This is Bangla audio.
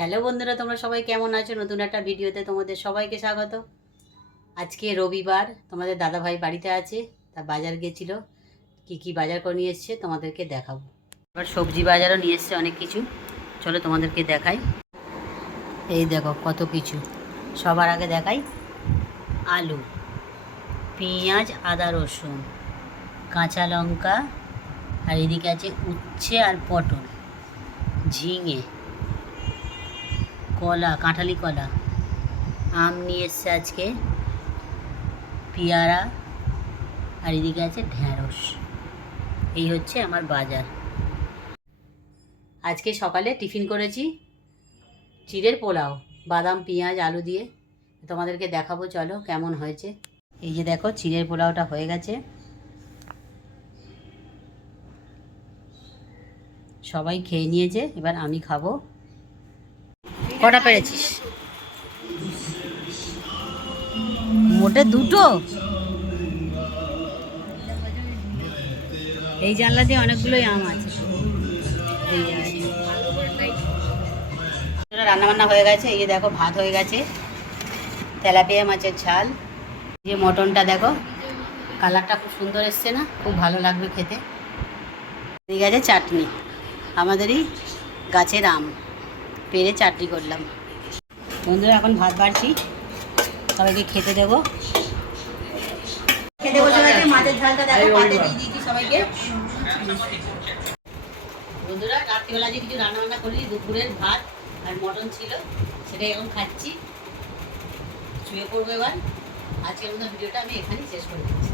হ্যালো বন্ধুরা, তোমরা সবাই কেমন আছো? নতুন একটা ভিডিওতে তোমাদের সবাইকে স্বাগত। আজকে রবিবার, তোমাদের দাদাভাই বাড়িতে আছে, তা বাজার গেছিলো। কি বাজার করে নিয়ে এসছে তোমাদেরকে দেখাবো। এবার সবজি বাজারও নিয়ে এসছে অনেক কিছু, চলো তোমাদেরকে দেখাই। এই দেখো কত কিছু। সবার আগে দেখাই আলু, পেঁয়াজ, আদা রসুন, কাঁচা লঙ্কা, আর এদিকে আছে উচ্ছে আর পটল, ঝিঙে, কলা, কাঁঠালি কলা, আম নিয়ে এসছে আজকে, পেয়ারা, আর এদিকে আছে ঢ্যাঁড়স। এই হচ্ছে আমার বাজার। আজকে সকালে টিফিন করেছি চিড়ের পোলাও, বাদাম পেঁয়াজ আলু দিয়ে। তোমাদেরকে দেখাবো, চলো কেমন হয়েছে। এই যে দেখো চিড়ের পোলাওটা হয়ে গেছে, সবাই খেয়ে নিয়েছে, এবার আমি খাবো। কটা পেরেছিস? মোটে দুটো। এই জানলা দিয়ে অনেকগুলোই আম আছে। রান্নাবান্না হয়ে গেছে। এই যে দেখো ভাত হয়ে গেছে, তেলাপিয়া মাছের ঝাল, যে মটনটা দেখো কালারটা খুব সুন্দর এসছে না, খুব ভালো লাগবে খেতে। ঠিক আছে, চাটনি, আমাদেরই গাছের আম পেরে চাটনি করলাম। বন্ধুরা এখন ভাত বাড়ছি, সবাইকে খেতে দেবো। খেতে বসে গেছে, মাছের ঝালটা দেখো পাতে দিয়ে দিয়েছি সবাইকে। বন্ধুরা রাত্রিবেলা যে কিছু রান্নাবান্না করি, দুপুরের ভাত আর মটন ছিল, সেটাই এখন খাচ্ছি। শুয়ে পড়বো এবার। আজকের মতো ভিডিওটা আমি এখানেই শেষ করে দিচ্ছি।